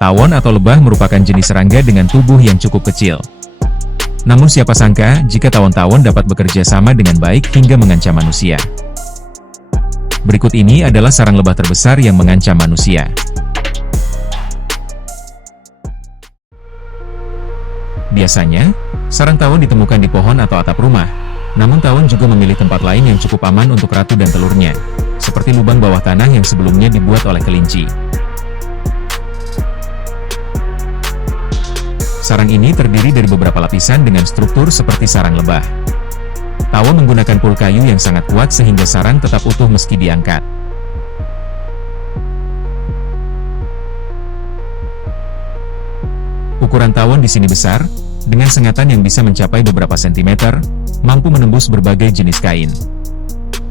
Tawon atau lebah merupakan jenis serangga dengan tubuh yang cukup kecil. Namun siapa sangka jika tawon-tawon dapat bekerja sama dengan baik hingga mengancam manusia. Berikut ini adalah sarang lebah terbesar yang mengancam manusia. Biasanya, sarang tawon ditemukan di pohon atau atap rumah. Namun tawon juga memilih tempat lain yang cukup aman untuk ratu dan telurnya, seperti lubang bawah tanah yang sebelumnya dibuat oleh kelinci. Sarang ini terdiri dari beberapa lapisan dengan struktur seperti sarang lebah. Tawon menggunakan pul kayu yang sangat kuat sehingga sarang tetap utuh meski diangkat. Ukuran tawon di sini besar, dengan sengatan yang bisa mencapai beberapa sentimeter, mampu menembus berbagai jenis kain.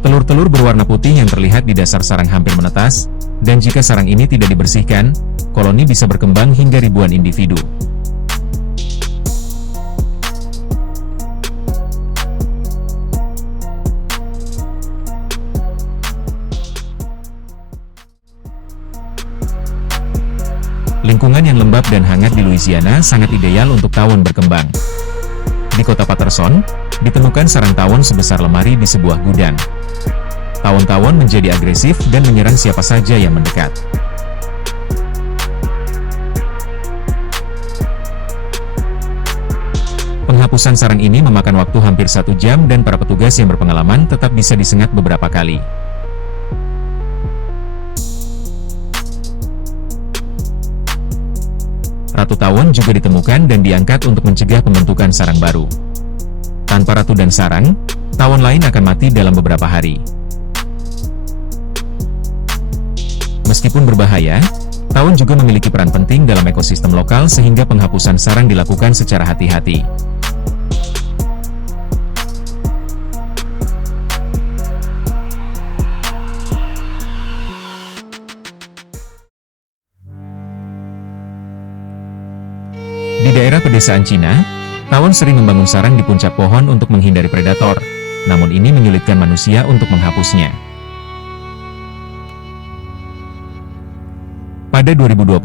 Telur-telur berwarna putih yang terlihat di dasar sarang hampir menetas, dan jika sarang ini tidak dibersihkan, koloni bisa berkembang hingga ribuan individu. Lingkungan yang lembab dan hangat di Louisiana sangat ideal untuk tawon berkembang. Di kota Patterson, ditemukan sarang tawon sebesar lemari di sebuah gudang. Tawon-tawon menjadi agresif dan menyerang siapa saja yang mendekat. Penghapusan sarang ini memakan waktu hampir 1 jam dan para petugas yang berpengalaman tetap bisa disengat beberapa kali. Ratu tawon juga ditemukan dan diangkat untuk mencegah pembentukan sarang baru. Tanpa ratu dan sarang, tawon lain akan mati dalam beberapa hari. Meskipun berbahaya, tawon juga memiliki peran penting dalam ekosistem lokal sehingga penghapusan sarang dilakukan secara hati-hati. Di daerah pedesaan Cina, tawon sering membangun sarang di puncak pohon untuk menghindari predator, namun ini menyulitkan manusia untuk menghapusnya. Pada 2020,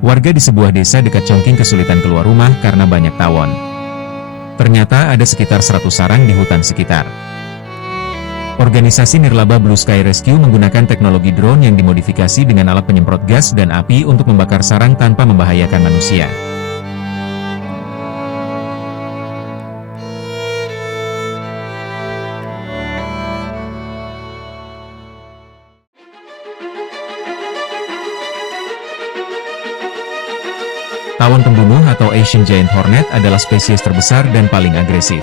warga di sebuah desa dekat Chongqing kesulitan keluar rumah karena banyak tawon. Ternyata ada sekitar 100 sarang di hutan sekitar. Organisasi nirlaba Blue Sky Rescue menggunakan teknologi drone yang dimodifikasi dengan alat penyemprot gas dan api untuk membakar sarang tanpa membahayakan manusia. Tawon pembunuh atau Asian Giant Hornet adalah spesies terbesar dan paling agresif.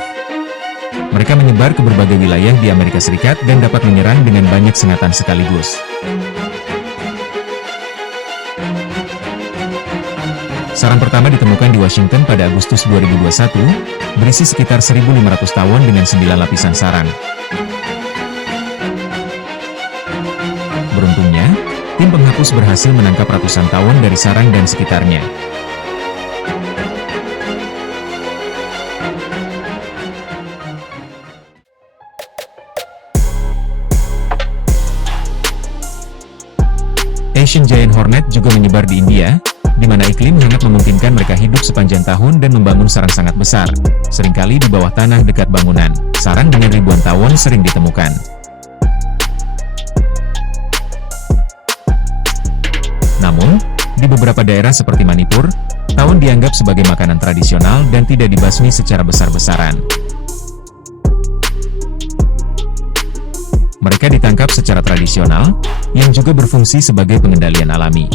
Mereka menyebar ke berbagai wilayah di Amerika Serikat dan dapat menyerang dengan banyak sengatan sekaligus. Sarang pertama ditemukan di Washington pada Agustus 2021, berisi sekitar 1.500 tawon dengan 9 lapisan sarang. Beruntungnya, tim penghapus berhasil menangkap ratusan tawon dari sarang dan sekitarnya. Asian Giant Hornet juga menyebar di India, di mana iklim hangat memungkinkan mereka hidup sepanjang tahun dan membangun sarang sangat besar, seringkali di bawah tanah dekat bangunan. Sarang dengan ribuan tawon sering ditemukan. Namun, di beberapa daerah seperti Manipur, tawon dianggap sebagai makanan tradisional dan tidak dibasmi secara besar-besaran. Mereka ditangkap secara tradisional, yang juga berfungsi sebagai pengendalian alami.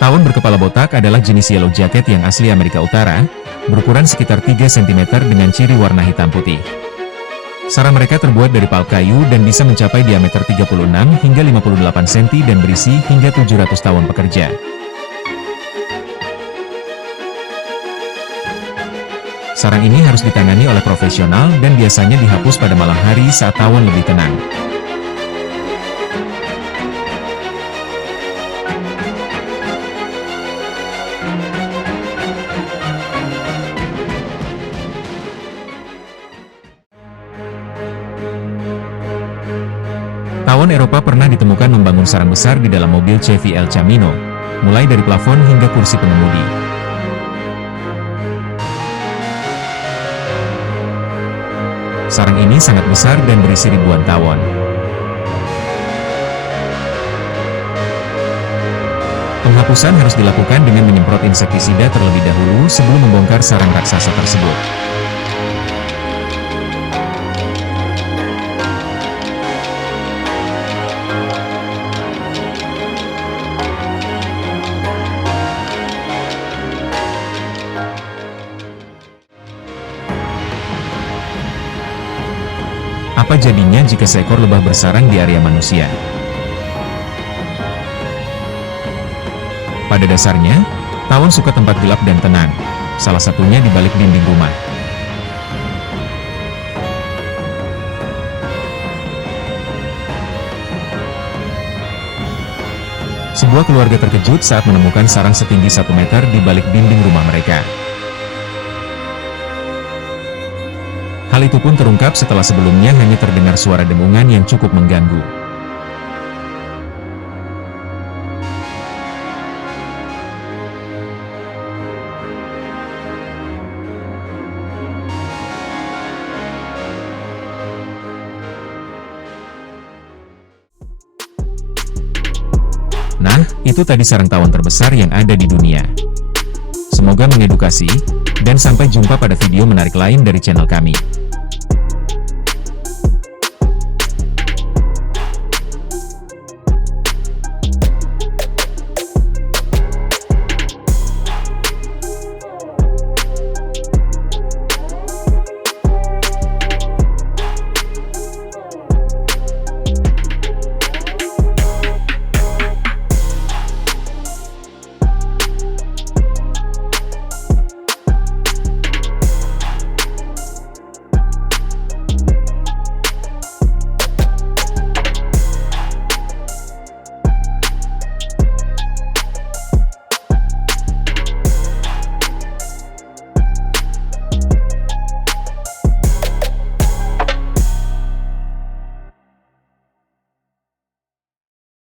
Tawon berkepala botak adalah jenis yellow jacket yang asli Amerika Utara, berukuran sekitar 3 cm dengan ciri warna hitam putih. Sarang mereka terbuat dari palk kayu dan bisa mencapai diameter 36 hingga 58 cm dan berisi hingga 700 tawon pekerja. Sarang ini harus ditangani oleh profesional dan biasanya dihapus pada malam hari saat tawon lebih tenang. Tawon Eropa pernah ditemukan membangun sarang besar di dalam mobil Chevy El Camino, mulai dari plafon hingga kursi pengemudi. Sarang ini sangat besar dan berisi ribuan tawon. Penghapusan harus dilakukan dengan menyemprot insektisida terlebih dahulu sebelum membongkar sarang raksasa tersebut. Apa jadinya jika seekor lebah bersarang di area manusia? Pada dasarnya, tawon suka tempat gelap dan tenang, salah satunya di balik dinding rumah. Sebuah keluarga terkejut saat menemukan sarang setinggi 1 meter di balik dinding rumah mereka. Hal itu pun terungkap setelah sebelumnya hanya terdengar suara dengungan yang cukup mengganggu. Nah, itu tadi sarang tawon terbesar yang ada di dunia. Semoga mengedukasi, dan sampai jumpa pada video menarik lain dari channel kami.